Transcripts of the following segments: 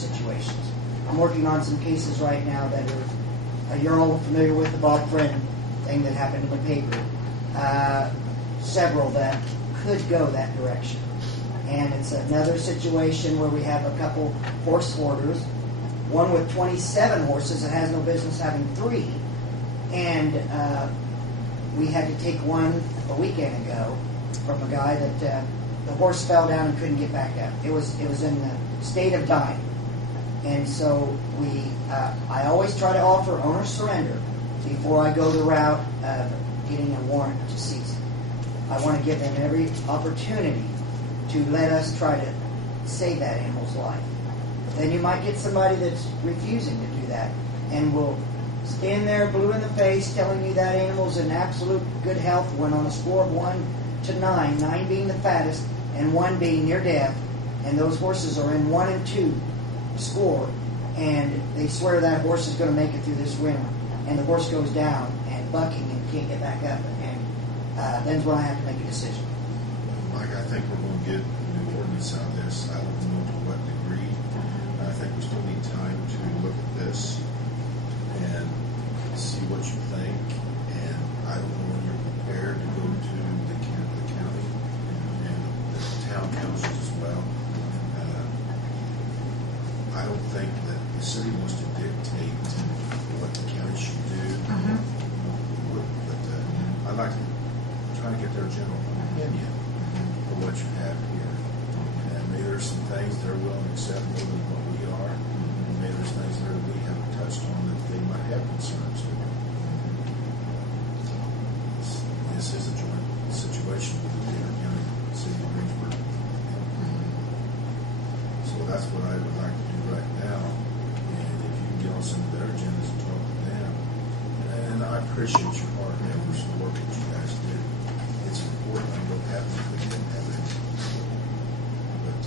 situations. I'm working on some cases right now that are, you're all familiar with the Bob Friend thing that happened in the paper. Several that could go that direction. And it's another situation where we have a couple horse hoarders, one with 27 horses that has no business having 3. And we had to take one a weekend ago from a guy that the horse fell down and couldn't get back up. It was in the state of dying. And so I always try to offer owner surrender before I go the route of getting a warrant to seize it. I want to give them every opportunity to let us try to save that animal's life. But then you might get somebody that's refusing to do that and will stand there blue in the face telling you that animal's in absolute good health when on a score of 1 to 9, 9 being the fattest and 1 being near death, and those horses are in 1 and 2 score, and they swear that horse is going to make it through this winter, and the horse goes down and bucking and can't get back up, and then's when I have to make a decision. Mike, I think we're going to get a new ordinance out of this. I don't know to what degree. I think we still need time to look at this and see what you think. And I don't know when you're prepared to go to the county and the town councils as well. I don't think that the city wants to dictate what the county should do. But I'd like to try to get their general opinion of what you have here. And maybe there's some things they're willing to accept more than what we are. And maybe there's things that we haven't touched on that they might have concerns with. This is a joint situation with the Taylor County, City of Greensburg. So that's what I would like to do right now. And if you can get on some of their agendas and talk to them. And I appreciate your hard efforts and work that you guys do. It's important. I don't have it if we didn't have it. But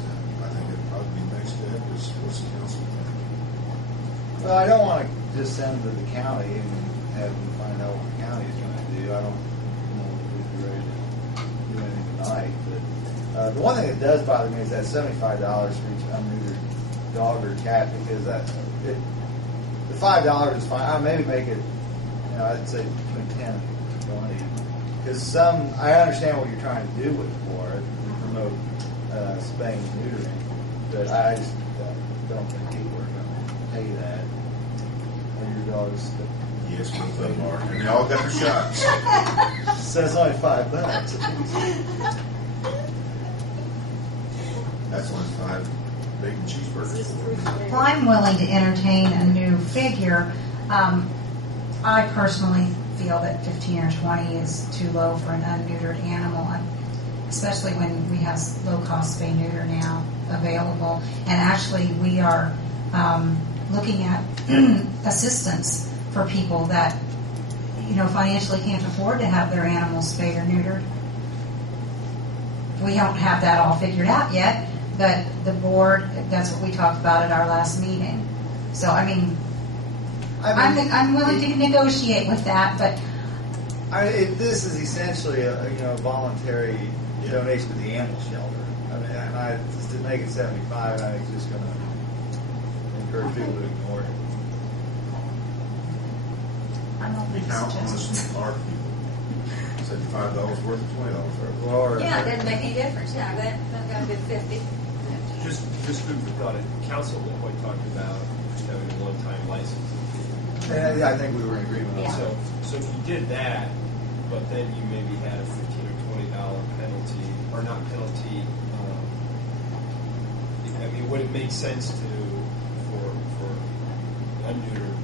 I think it'd probably be next step is what's the council think? Well, I don't want to just send them to the county and have them find out what the county is going to do. I don't know if we'd be ready to do anything tonight. But the one thing that does bother me is that $75 for each unneutered dog or cat, because the $5 is fine. I'll maybe make it, I'd say between 10 and 20. Because I understand what you're trying to do with it for it, promote spaying and neutering, but I just don't think people are going to pay that. Your dogs. Yes, both of them are. And they all got their shots. So it's only $5. That's only 5 bacon cheeseburgers. Well, I'm willing to entertain a new figure. I personally feel that 15 or 20 is too low for an unneutered animal, especially when we have low-cost spay-neuter now available. And actually, we are looking at assistance for people that financially can't afford to have their animals spayed or neutered. We don't have that all figured out yet, but the board, that's what we talked about at our last meeting. So, I'm willing to negotiate with that, but this is essentially a voluntary donation to the animal shelter. Just to make it 75, I think it's just going to encourage people to ignore it. How honest are people? $75 worth of $20 worth. Yeah, it doesn't make any difference. Yeah, that got a good 50. Just food for thought. Council at one point talked about having a one-time license. And I think we were in agreement on Yeah. that. So if you did that, but then you maybe had a $15 or $20 penalty, or not penalty, would it make sense for unneutered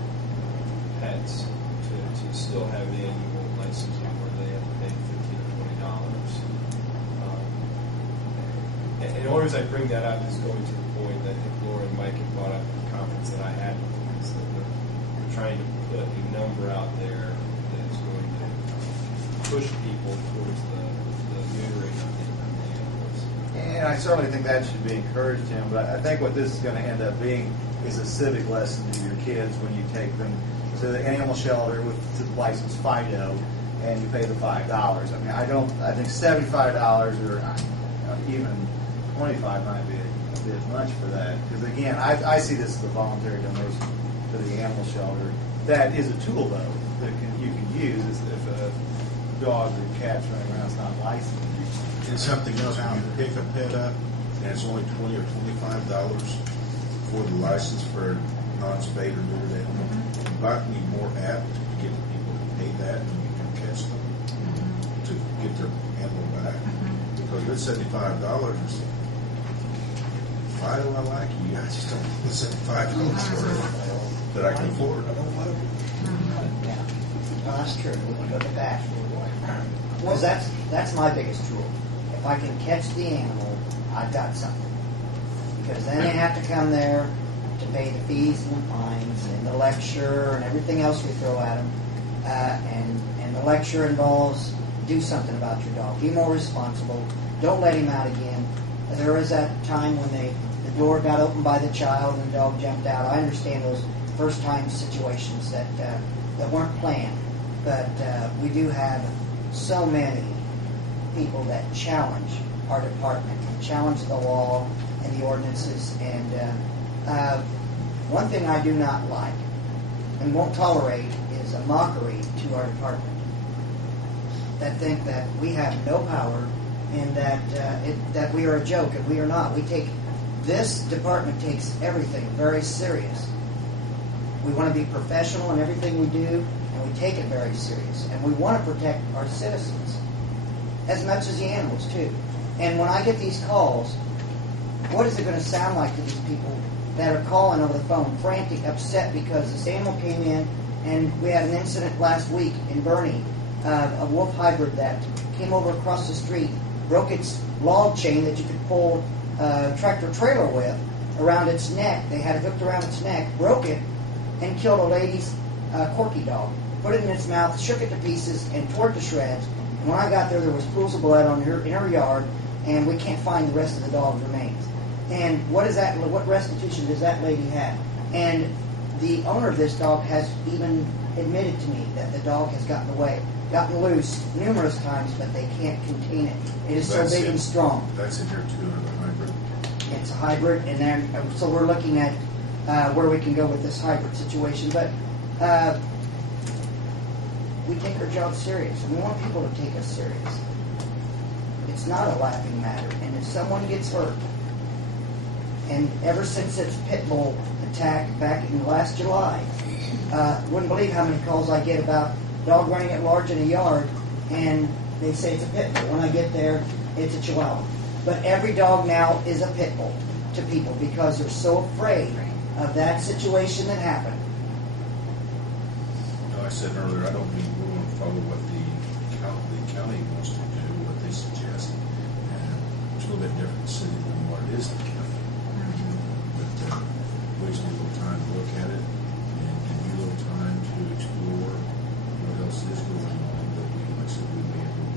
pets to still have the annual licensing where they have to pay $15 or $20? And the only reason I bring that up is going to the point that I think Laura and Mike had brought up at the conference that I had with them, is that we're trying to put a number out there that is going to push people towards the neutering of the animals. And I certainly think that should be encouraged, Tim, but I think what this is going to end up being is a civic lesson to your kids when you take them to the animal shelter with the licensed Fido and you pay the $5. I think $75 or even $25 might be a as much for that. Because again, I see this as a voluntary donation to the animal shelter. That is a tool though that you can use if a dog or cat's running around, it's not licensed. And something else, when you pick a pet up, and it's only $20 or $25 for the license for a non-spayed or neutered animal, you might be more apt to get the people to pay that when you can catch them to get their animal back. Because with $75, why do I like you? I just don't want $75 for it that I can afford. I don't love it. Yeah, well, that's true. We can look at that. Because that's my biggest tool. If I can catch the animal, I've got something. Because then they have to come there to pay the fees and the fines and the lecture and everything else we throw at them. And the lecture involves do something about your dog. Be more responsible. Don't let him out again. There was that time when the door got opened by the child and the dog jumped out. I understand those first time situations that weren't planned. But we do have so many people that challenge our department, challenge the law and the ordinances. And one thing I do not like and won't tolerate is a mockery to our department that think that we have no power and that we are a joke, and we are not. This department takes everything very serious. We want to be professional in everything we do, and we take it very serious. And we want to protect our citizens as much as the animals, too. And when I get these calls, what is it going to sound like to these people that are calling over the phone, frantic, upset because this animal came in, and we had an incident last week in Bernie, a wolf hybrid that came over across the street, broke its log chain that you could pull a tractor trailer with around its neck. They had it hooked around its neck, broke it, and killed a lady's corky dog. Put it in its mouth, shook it to pieces, and tore it to shreds. And when I got there, there was pools of blood in her yard, and we can't find the rest of the dog's remains. And what restitution does that lady have? And the owner of this dog has even admitted to me that the dog has gotten loose numerous times, but they can't contain it. It is so big and strong. That's in here too, under the hybrid. It's a hybrid, and then so we're looking at where we can go with this hybrid situation. But we take our job serious, and we want people to take us serious. It's not a laughing matter, and if someone gets hurt, and ever since its pit bull attack back in last July, wouldn't believe how many calls I get about dog running at large in a yard, and they say it's a pit bull. When I get there, it's a Chihuahua. But every dog now is a pit bull to people because they're so afraid of that situation that happened. No, I said earlier, I don't mean we're going to follow what the county wants to do, what they suggest. And it's a little bit different city than what it is in the county. But we just need a little time to look at it and give you a little time to explore what else is going on that we, like I said, we may have to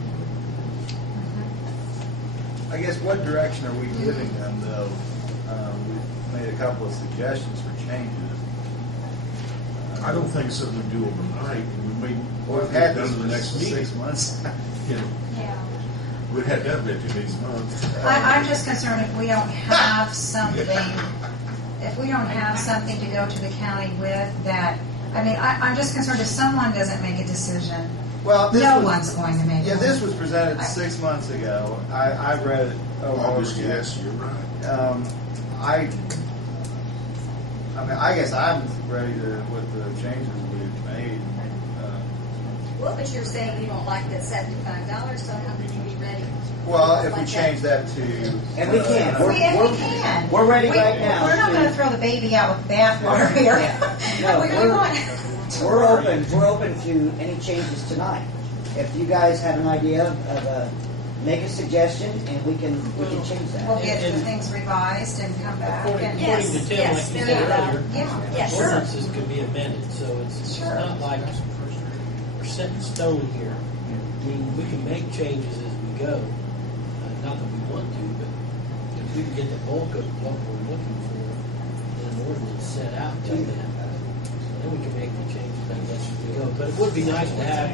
I guess what direction are we giving them though? We've made a couple of suggestions for changes. I don't think it's something we do overnight. We may We've had done this in for the next meeting. 6 months. You know, Yeah. we've had that been 2 meetings a month. I'm just concerned if we don't have something, to go to the county with that, I mean, I'm just concerned if someone doesn't make a decision, Well, no one's going to make Yeah, one. this was presented 6 months ago. I read it over August, again. yes, you're right. I mean, I guess I'm ready to, with the changes we've made. Well, but you're saying you don't like that $75, so how could you be ready? Well, if we Like change that to. And we can. We can. We're ready right now. We're not going to throw the baby out with the bathwater here. No, we want to We're open to any changes tonight. If you guys have an idea of make a suggestion, and we can change We'll that. get the things revised and come back. And Yes, According to Tim, yes, like you there said you go. earlier, Yeah. Yeah, sure. ordinances could be amended, so it's Sure. not like we're set in stone here. I mean, we can make changes as we go, not that we want to, but if we can get the bulk of what we're looking for in an ordinance set out to them, then we can make the changes, I guess, as we go. But it would be nice to have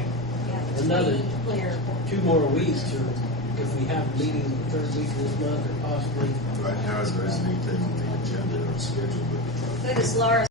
another Clear. 2 more weeks or a if we have a meeting the third week of this month, or possibly Right now, there isn't anything on the agenda or schedule, but Good as Laura